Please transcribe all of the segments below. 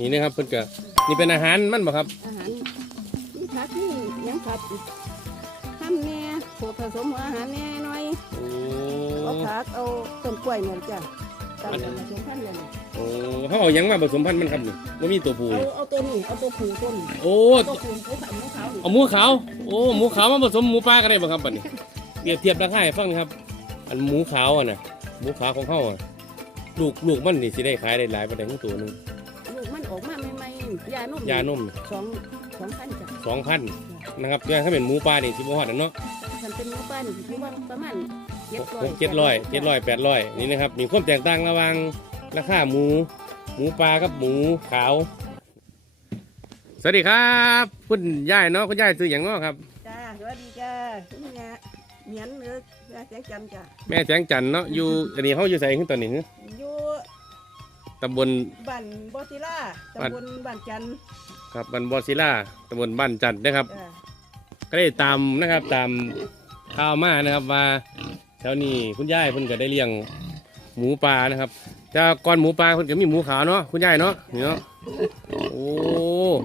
นี่นะครับเพิ่นก็นี่เป็นอาหารมันบ่ครับ อาหารนี่ผักนี่หยังผักทำแน่พวกผสมหัวอาหารแน่หน่อยโอ้เอาผักเอาต้นกล้วยเนี่ยจ้ะตามกันผสมพันธุ์เลยโอ้เขาเอาหยังมาผสมพันธุ์มันครับนี่ว่ามีตัวผู้เอานี่เอาตัวนี้เอาตัวผูต้นโอ้ตัวผูผูขาวหมูขาวนี่เอาหมูขาวโอ้หมูขาวมาผสมหมูป่าก็ได้บ่ครับบัดนี้เปรียบเทียบราคาให้ฟังครับ อันหมูขาวอะนะหมูขาวของเขาอะลูกลูกมันนี่สิได้ขายได้หลายปานใดของตัวหนึงลูกมัน ออกมาใหม่ๆยานมยานมสองสองพันจ้ะสองพันนะครับถ้าเป็นหมูป่านี่สิบ่ฮอดอันเนาะฉันเป็นหมูป้านี่ถือว่าประมาณเจ็ดร้อยหกเจ็ดร้อยเจ็ดร้อยแปดร้อยนี่นะครับมีความแตกต่างระหว่างราคาหมู หมูปลากับหมูขาว สวัสดีครับคุณยายเนาะคุณยายซื้ออย่างเนาะครับจ้าสวัสดีจ้านี่นะเหมียนหรือแจ้งจำจ้ะแม่แสงจันทร์เนาะอยู่อันนี้เขาอยู่ใส่ขึ้นตอนนี้ฮะอยู่ ตำบลบ้านบอติล่าบ้านตำบลบ้านจันทร์ครับบ้านบอซิล่าตำบลบ้านจันทร์นะครับ จ้าก็ได้ตามนะครับตามข่าวมานะครับว่าแถวนี้คุณยายเพิ่นก็ได้เลี้ยงหมูปลานะครับจะก่อนหมูปลาเพิ่นก็มีหมูขาวเนาะคุณยายเนาะนี่เนาะโอ้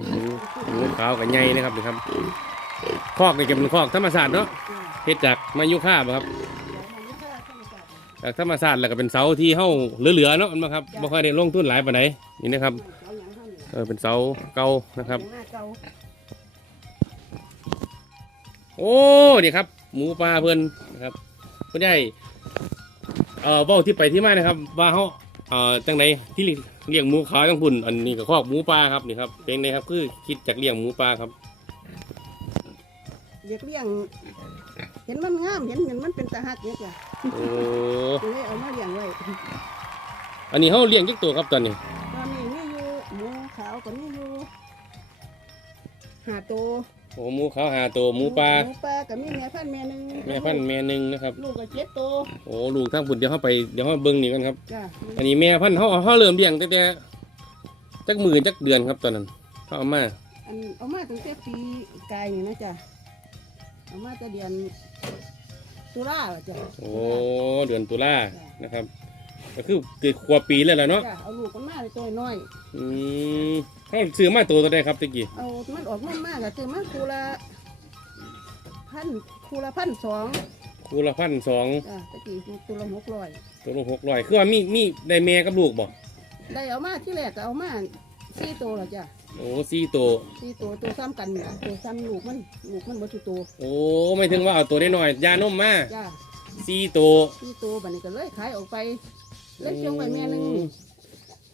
หมูหมูขาวกับใหญ่นะครับนี่ครับคอกนี่ก็เป็นคอกธรรมศาสตร์เนาะจ้าเฮ็ดจากไม้ยุค่าบ่ครับ จากธรรมศาสตร์แล้วก็เป็นเสาที่เฮาเหลือๆเนาะมันบ่ครับบ่ค่อยได้ลงทุนหลายปานใดนี่นะครับเอาอย่างเท่านี้เออเป็นเสาเก่านะครับหน้าเก่าโอ้นี่ครับ หมูปลาเพื่อนนะครับคุณยายเอ่อเบ้าที่ไปที่มานะครับว่าเขาเอ่อจังไหนที่เลี้ยงหมูขาวทั้งพุ่นอันนี้ก็คอกหมูปลาครับนี่ครับเป็นไงครับคือคิดจากเลี้ยงหมูปลาครับอยากเลี้ยง เห็นมันงามเห็นเห็นมันเป็นตาหักเนี่ยจ้ะโอ้ก็เลยเอามาเลี้ยงไว้อันนี้เขาเลี้ยงจักตัวครับตอนนี้ตอนนี้มีอยู่หมูขาวก็มีอยู่ห้าตัวโอ้หมูขาวหาตัวหมูปลาหมูปลาก็มีแม่พันธุ์แม่หนึ่งแม่พันธุ์แม่หนึ่งนะครับลูกก็เจ็ดตัวโอ้ลูกทั้งพุ่นเดี๋ยวเขาไปเดี๋ยวเขาเบิ้งนี่กันครับจ้ะอันนี้แม่พันธุ์เขาเขาเริ่มเลี้ยงตั้งแต่จักหมื่นจักเดือนครับตอนนั้นเขาเอามาอันเอามาตั้งแต่ปีกายนี่นะจ้ะเอามาแต่เดือน ตุลาเหรอจ้ะโอ้เดือนตุลานะครับ ก็คือเกิดขวบปีแล้วแหละเนาะจ้ะเอาลูกมันมาเลยตัวน้อยอืมเขาซื้อมาตัวตัวใดครับตะกี้เอามันออกมามากอะคือมันคูละพันคูละพันสองคูละพันสองจ้ะตะกี้ตัวละหกร้อยตัวละหกร้อยคือว่ามีมีได้แม่กับลูกบ่ได้เอามาที่แรกก็เอามาสี่ตัวเหรอจ้ะ โอ้สี่ตัว สี่ตัวตัวซ้ำกันเนี่ยตัวซ้ำลูกมันลูกมันบ่ทุกตัวโอ้ไม่ถึงว่าเอาตัวได้หน่อยยานมมาจ้ะสี่ตัวสี่ตัวบัดนี้ก็เลยขายออกไปเลยเชียงไว้แม่หนึง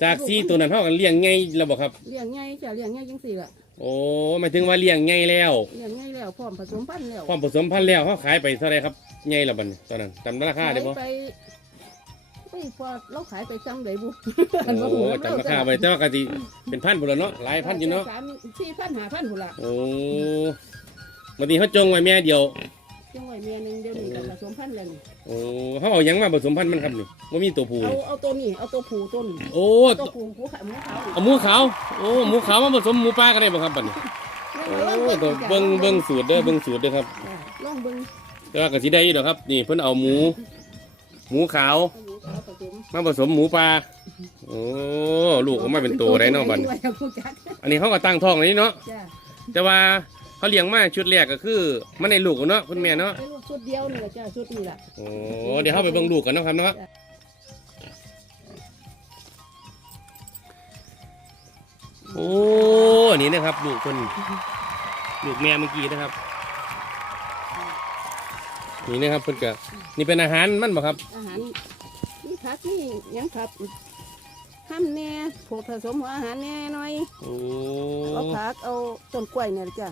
จากสี่ตัวนั้นเท่ากันเลี้ยงไงแล้วบ่ครับ เลี้ยงง่ายจ้ะเลี้ยงง่ายจังสี่ละโอ้ไม่ถึงว่าเลี้ยงไงแล้วเลี้ยงง่ายแล้วพร้อมผสมพันธุ์แล้วความผสมพันธุ์แล้วเขาขายไปเท่าไหรครับไงละบัดนตอนนั้นจำราคาได้บ่ขยไป ไม่พอเราขายไปซ้ำเลยบุโอ้จำราคาไปแต่ว่ากะทิเป็นพันบุนเนาะหลายพันอยู่เนาะสามสี่พันหาพันบุนละโอ้วันนี้เขาจงไว้แม่เดียวเชียงไว้แม่หนึงเดี๋ยวนี้ก็ผสมพันธุ์แล้วนี่โอ้เขาเอาหยังมาผสมพันธุ์มันครับนี่ว่ามีตัวผู้เอานี่เอาตัวนี้เอาตัวผูต้นโอ้ตัวผูผูขาวหมูขาวเอาหมูขาวโอ้หมูขาวมาผสมหมูป่าก็ได้บ่ครับบัดนี้โอ้ตัวเบิ้งเบิ้งสูตรเด้อเบิ้งสูตรเด้อครับ ลองเบิ้งแต่ว่าก็สิได้อยู่ดอกครับ นี่เพิ่นเอาหมู หมูขาวเอาหมูขาวผส มมาผสมหมูป่าโอ้ลูกออกมาเป็นตัวได้เนาะบัดนี้ไว้กับผู้จัดอันนี้เขาก็ตั้งท้องนี่เนาะจ้าแต่ว่าเขาเลี้ยงมาชุดแรกก็คือ มันในลูกเนาะคุณแม่เนาะไอ้ลูกชุดเดียวนี่แหละจ้าชุดนี้ล่ะโอ้เดี๋ยวเขาไปเบิ่งลูกกันเนาะครับเนาะโอ้นี่นะครับลูกคนลูกแม่เมื่อกี้นะครับ นี่นะครับเพิ่นก็นี่เป็นอาหารมันบ่ครับอาหาร นี่ผักนี่หยังผักห้ำแน่ผงผสมหัวอาหารแน่หน่อยโอ้ เอาผักเอาต้นกล้วยเนี่ยจ้า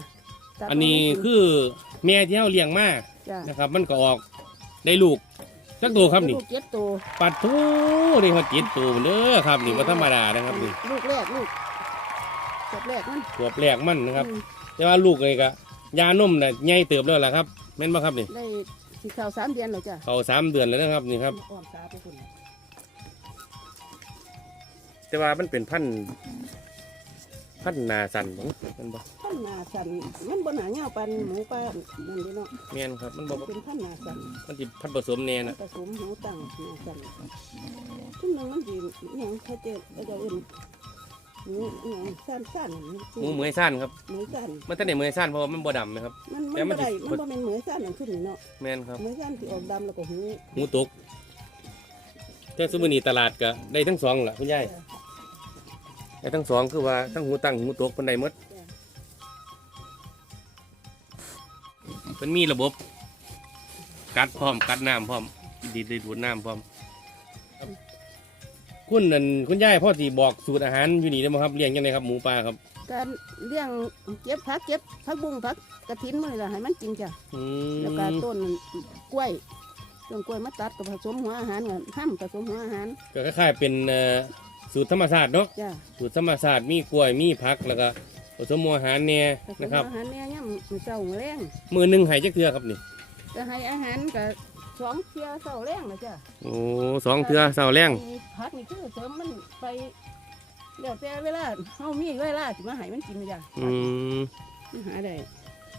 ตัดอันนี้คือแม่ที่เฮาเลี้ยงมาจ้านะครับ มันก็ออกได้ลูกจักตัวครับนี่ ลูกเจ็ดตัวปัดทูนี่เขาจิตตัวเด้อครับนี่บ่ธรรมดานะครับนี่ลูกแรกลูกจบแรกมันตัวแรกมันนะครับ อืมแต่ว่าลูกเลยก็ยานมน่ะใหญ่เติบแล้วล่ะครับแม่นบ่ครับนี่ได้สีขาวสามเดือนแล้วจ้าเขาสามเดือนแล้วนะครับนี่ครับอ่อนตาไปคุณ แต่ว่ามันเป็นพันธุ์พันธุ์นาสันบ่มันบ่พันนาสันมันบนหนาเงาปันหมูปลานั่นเด้เนาะแม่นครับมันบ่เป็นพันนาสันมันสิพันธุ์ผสมแน่น่ะผสมหมูตั้งนาสันทุกนึงมันดีอหย่างเขาเจอเขาจะเอื่นหมูอหยังสั้นสั้นหมูเหมยสั้นครับหมูสั้นมันตั้งแต่เหมยสั้นเพราะว่ามันบ่ดำนะครับ มันแต่มันมันบ่ได้สิมันบ่เป็นหมูสั้นอย่างขึ้นนี่เนาะแม่นครับหมูสั้นที่ออกดำแล้วก็หู หมูตกแต่ซุมื้อนี้ตลาดก็ได้ทั้งสองล่ะคุณยาย ได้ทั้งสองคือว่าทั้งหูตั้งหูตกเพิ่นได้หมดเพิ่นมีระบบ กัดพร้อมกัดน้ำพร้อมดีดได้ดูดน้ำพร้อมครับคุณนั่นคุณยายพ่อสิบอกสูตรอาหารอยู่นี่ได้บ่ครับเลี้ยงยังไงครับหมูปลาครับการเลี้ยงเก็บผักเก็บผักบุ้งผักกระถินมันล่ะให้มันจริงจ้ะอืแล้วก็มต้นกล้วยต้นกล้วยมาตัดกับผสมหัวอาหารกันห้ำผสมหัวอาหารก็คล้ายๆเป็นเอ่อ สูตรธรรมชาติเนาะจ้ะสูตรธรรมชาติมีกล้วยมีผักแล้วก็ผสมอาหารเนี่ยผสมนะครับอาหารเนี่ยย่ำมื้อเช้ามื้อแรงมือหนึ่งให้จักเทือครับนี่จะให้อาหารกับสองเที่ยวเช้าแรงนะจ้ะโอ้สองเทือเสาแรงมีผักนี่คือเสริมมันไปเดี๋ยวแต่เวลาเฮามีเวลาสิมาให้มันกินนะจ้ะอืมมันหาได้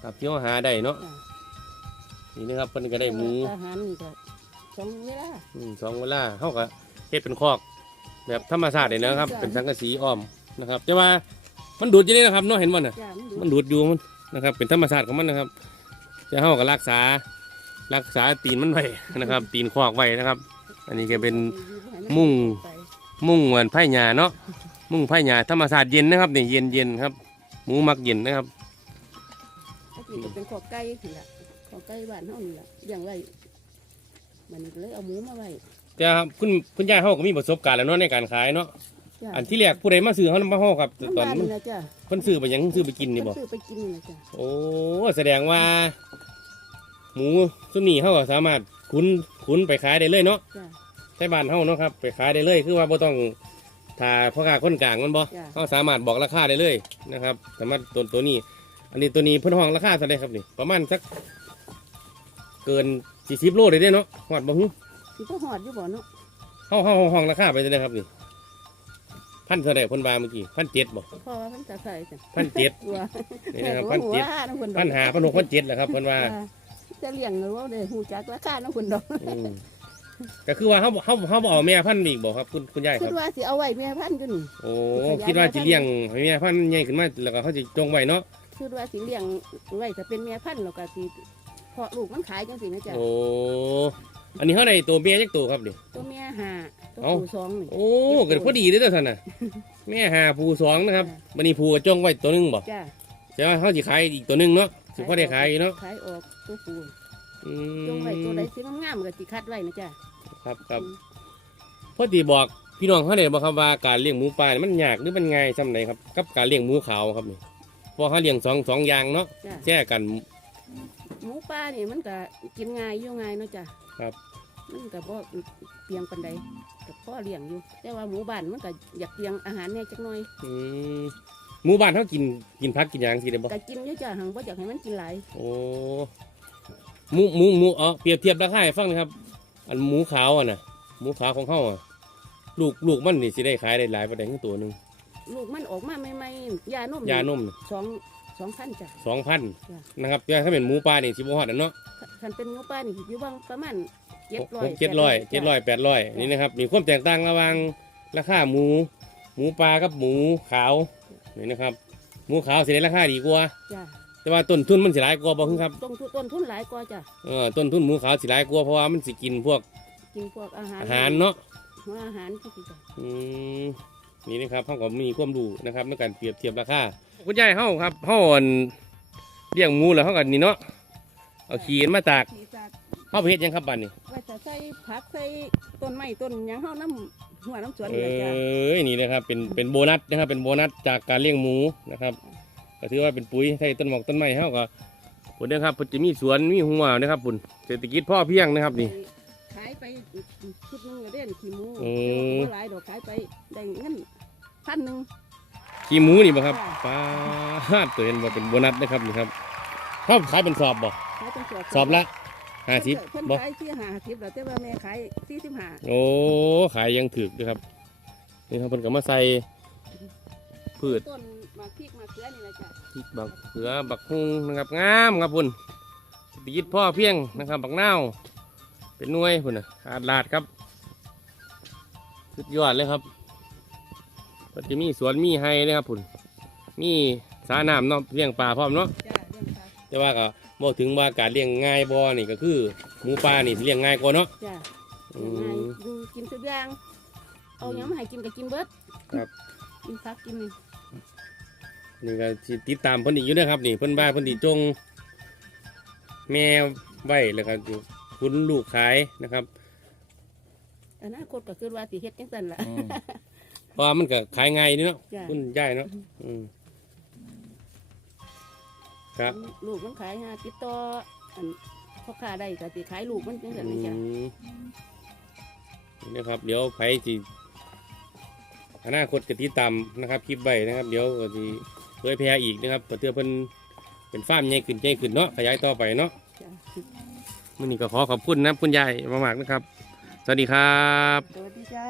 ครับที่เขาหาได้เนาะจ้ะนี่นะครับเพิ่นก็ได้หมูอาหารนี่ก็สองเวลา อืมสองเวลาเขาก็เฮ็ดเป็นคอก แบบธรรมชาติเลยนะครับ เป็นสังกะสีอ้อมนะครับแต่ว่ามันดูดอยู่นี่นะครับเนาะเห็นบ่น่ะ จ้ะมันมันดูดอยู่มันนะครับ เป็นธรรมชาติของมันนะครับแต่เขาก็รักษารักษาตีนมันไว้นะครับ ตีนคอกไว้นะครับ อันนี้ก็เป็น มุ่งมุ่งเหมือนไผ่หญ้าเนาะมุ่งไผ่หญ้าธรรมชาติเย็นนะครับนี่เย็นเย็นๆครับหมูมักเย็นนะครับก็คือจะเป็นขอไก่นี่ล่ะขอไก่บ้านเฮานี่ล่ะเลี้ยงไว้มันนี่ก็เลยเอาหมูมาไว้ แต่ครับคุณคุณยายเขาก็มีประสบการณ์แล้วเนาะในการขายเนาะจ้ะอันที่แรกผู้ใดมาซื้อเขานำมาห่อครับมันตอนบ้านมันนี่นะจ้ะเพิ่นซื้อไปหยังซื้อไปกินนี่บ่มันซื้อไปกินนี่นะจ้ะโอ้แสดงว่า หมูซุมนี้เขาก็สามารถขุนขุนไปขายได้เลยเนาะจ้ะ ใช้บ้านเฮาเนาะครับไปขายได้เลยคือว่าบ่ต้องถ้าพ่อค้าคนกลางมันบ่จ้ะ เขาสามารถบอกราคาได้เลยนะครับ สามารถตัวตัวนี้ อันนี้ตัวนี้เพิ่นห้องราคาเท่าไหร่ครับนี่ประมาณสักเกิน40โลได้เด้เนาะฮอดบ่ฮึ สิบ่ฮอดอยู่บ่เนาะเฮาเฮาห้องราคาไปเท่าไหร่ครับนี่พันเท่าไหร่เพิ่นว่าเมื่อกี้พันเจ็ดบ่เพราะว่ามันจะใส่จ้ะพันเจ็ดกลัวนี่นะครับแม่พันก็เจ็ดว่าน้ำคนดอกพันหาพันหกพันเจ็ดแหละครับเพิ่นว่าจ้ะจะเลี้ยงหรือว่าได้ฮู้จักราคาน้ำคนดอกอืมก็คือว่าเขาเขาเขาบเอกแม่พันธุ์อีกบอกครับคุณคุณยายคคิรัดบ ว่าสิเอาไว้แม่พันธุ์อยู่นี่โอ้คิดว่าจะเลี้ยงให้แม่พันธุ์ใหญ่ขึ้นมาแล้วก็เขาจะจงไว้เนาะคิดว่าสิเลี้ยงไว้ถ้าเป็นแม่พันธุ์แล้วก็สิเพาะลูกมันขายจังซี่นะจ๊ะโอ้ อันนี้เขาได้ตัวเมียจักตัวครับดิตัวแม่ห้าตัวเอ้า ผู้สองนี่ โอ้เกิดพอดีเลยเด้อท่านน่ะ แม่หาผูสองนะครับวันนี้ผูก็จงไว้ตัวหนึงบ่จ้ะแต่ว่าเขาจะขายอีกตัวหนึงเนาะสิพอได้ขายเนาะขายออกตัวผู้อืจงไว้ตัวใดมสิงามๆก็สิคัดไว้นะจ๊ะครับครับพอดีบอกพี่น้องเขาได้บอกครับว่าการเลี้ยงหมูป่านี่มันยากหรือมันง่ายสำไหนครับกับการเลี้ยงหมูขาวครับนี่เพราะเขาเลี้ยงสองสองอย่างเนาะจ้ะแช่กันหมูป่านี่มันก็กินง่ายอยู่ง่ายเนาะจ้ะ ครับมันก็บ่เพียงปานใดก็พอเลี้ยงอยู่ แต่ว่าหมูบ้านมันก็อยากเพียงอาหารแหน่จักหน่อยอืมหมู่บ้านเขากินกินพักกินหยางสิได้บ่ก็กินอยู่จ้ะหังบ่อยากให้มันกินหลายโอ้หมูหมูหมูเออเปรียบเทียบราคาให้ฟังหนะครับ อันหมูขาวอะนะหมูขาวของเขาอะลูกลูกมันนี่สิได้ขายได้หลายประเด็นตัวหนึ่งลูกมันออกมาใหม่ๆยานมยานมสอง สองพันจ้ะ สองพันจ้ะ นะครับถ้าเป็นหมูปลาเนี่ยสิบหอดอันเนาะคันเป็นหมูป่านี่อยู่บางประมาณเจ็ดร้อยหกเจ็ดร้อยเจ็ดร้อยแปดร้อยนี่นะครับมีความแตกต่างระหว่างราคาหมู หมูปลากับหมูขาวนี่นะครับหมูขาวสิได้ราคาดีกว่า จ้ะแต่ว่าต้นทุนมันสิหลายกว่าบ่ครับต้นทุนต้นทุนหลายกว่าจ้ะ เออต้นทุนหมูขาวสิหลายกว่าเพราะว่ามันสิกินพวกกินพวกอาหารอาหารเนาะ หัวอาหารที่สิจ้ะ อืมนี่นะครับเขาก็มีความรู้นะครับในการเปรียบเทียบราคา คุณยายเขาครับเขาอ่อนเลี้ยงหมูแล้วเขากันนี่เนาะเอาขี้มันมาตากที่จากเขาไปเฮ็ดหยังครับบัดนี้ไว้จะใส่ผักใส่ต้นไม้ต้นหยังเฮาน้ำหัวน้ำสวนเอนี่แหละจ้ะ้ยนี่นะครับเป็นเป็นโบนัสนะครับเป็นโบนัสจากการเลี้ยงหมูนะครับก็ถือว่าเป็นปุ๋ยใส่ต้นหมอกต้นไม้เขาก็ผลนะครับเพิ่นจะมีสวนมีหัวนะครับปุ่นเศรษฐกิจพ่อเพียงนะครับนี่ ขายไปชุดหนึงก็เด่นขี้หมูอืมบ่หลายดอกขายไปได้เงินพันหนึ่ง ขี้หมูนี่บ่ครับค่ะป้าดตัวเห็นว่าเป็นโบนัสนะครับนี่ครับเขาขายเป็นสอบบ่ขายเป็นสอบสอบละห้าสิบเพิ่นบ่ขายที่ห้าสิบแล้วแต่ว่าแม่ขายสี่สิบห้าโอ้ขายยังถึกด้วยครับนี่ครับเพิ่นก็มาใส่พืชต้นหมากพริกหมากเขือนี่แหละจ้ะพริกบักเขือบักฮุงนะครับงามครับพุ่นปียิดพ่อเพียงนะครับบักนาวเป็นหน่วยพุ่นนะขาดลาดครับสุดยอดเลยครับ ก็จะมีสวนมีไฮนะครับพุ่นมีสระน้ำเนาะเลี้ยงปลาพร้อมเนาะจ้าเรื่องปลาแต่ว่าก็บอกถึงว่าการเลี้ยงง่ายบ่นี่ก็คือหมูปลานี่สิเลี้ยงง่ายกว่าเนาะจ้าอืยังไงม ดูกินทุกอย่างเอาหยังมาให้กินก็กินเบิดครับ กินผักกินนี่นี่ก็สิติดตามเพิ่นอีกอยู่นะครับนี่เพิ่นบ้าเพิ่นสิจง แม่ไว้แล้วก็สิคุณลูกขายนะครับอนาคตก็คือว่าสิเฮ็ดจังซั่นล่ะอืม เพราะว่ามันก็ขายง่ายนี่เนาะจ้ะ คุณยายเนาะอืมครับลูกมันขายหาติดต่ออันพ่อค้าได้ก็สิขายลูกมันจังซั่นอืนะจ้ะมนี่นะครับ เดี๋ยวไผสิอนาคตก็ติดตามนะครับคลิปไว้นะครับ เดี๋ยวก็สิเผยแพร่อีกนะครับเพื่อเพิ่นเป็นฟาร์มใหญ่ขึ้นใหญ่ขึ้นเนาะขยายต่อไปเนาะ จ้ะมื่อนี้ก็ขอขอบคุณนะคุณยายมากๆนะครับ สวัสดีครับ สวัสดีจ้า